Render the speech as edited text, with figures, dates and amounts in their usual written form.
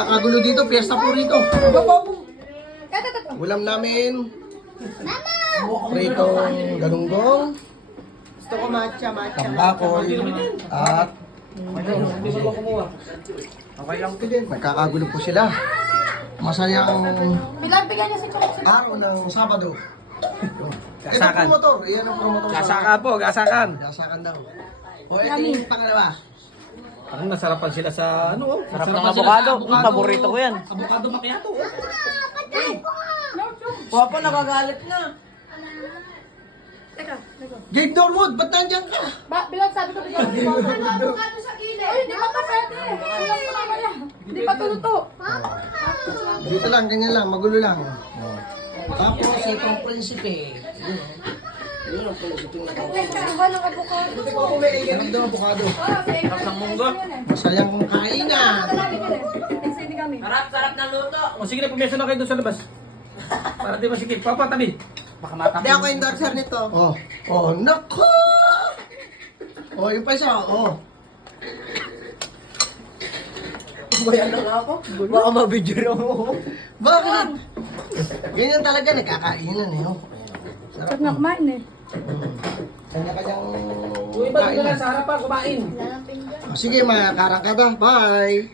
Nakagulo dito, piyesta po rito. Ulam namin. Pritong galunggong. Gusto ko matcha. Tambakol. At Okay lang. nagkakagulo po sila. Masayang Bigyan niya si Kuya. araw ng Sabado. Ito Gasakan. promotor. Iyan ang promotor. Gasakan po, gasakan. Gasakan daw. O ito yung pangalawa. Ang nasarapan sila sa ano, Sarap ng avocado. Paborito ko yan. Avocado macchiato. Papa, nakagalit na. Gabe Norwood, ba't nandiyan ka? Bilang sabi ko bigyan mo ako. Ano sa gilid? Ay, hindi pa pa pwede. Hindi pa tuluto. Dito lang, ganyan lang, magulo lang. Tapos itong prinsipe. Yun ang prinsipe na tawag. Kuha ng avocado. Sarap daw avocado. Sarap ng munggo. Masayang kainan. Hindi kami. Sarap ng luto. O sige na, pumeso na kayo doon sa labas. Para di masikip. Papa, tabi. Baka matapin. Hindi ako endorser nito. Oh, nako! Oh, yung pa isa, oh. Bayan na nga ako. Baka mabidyo mo. Bakit? Ganyan talaga, nagkakainan eh, oh. Sarap. na kumain eh. Kanya-kanyang Yung iba doon na kainan. lang sa harapan, kumain. Sige, mga karangkada, bye!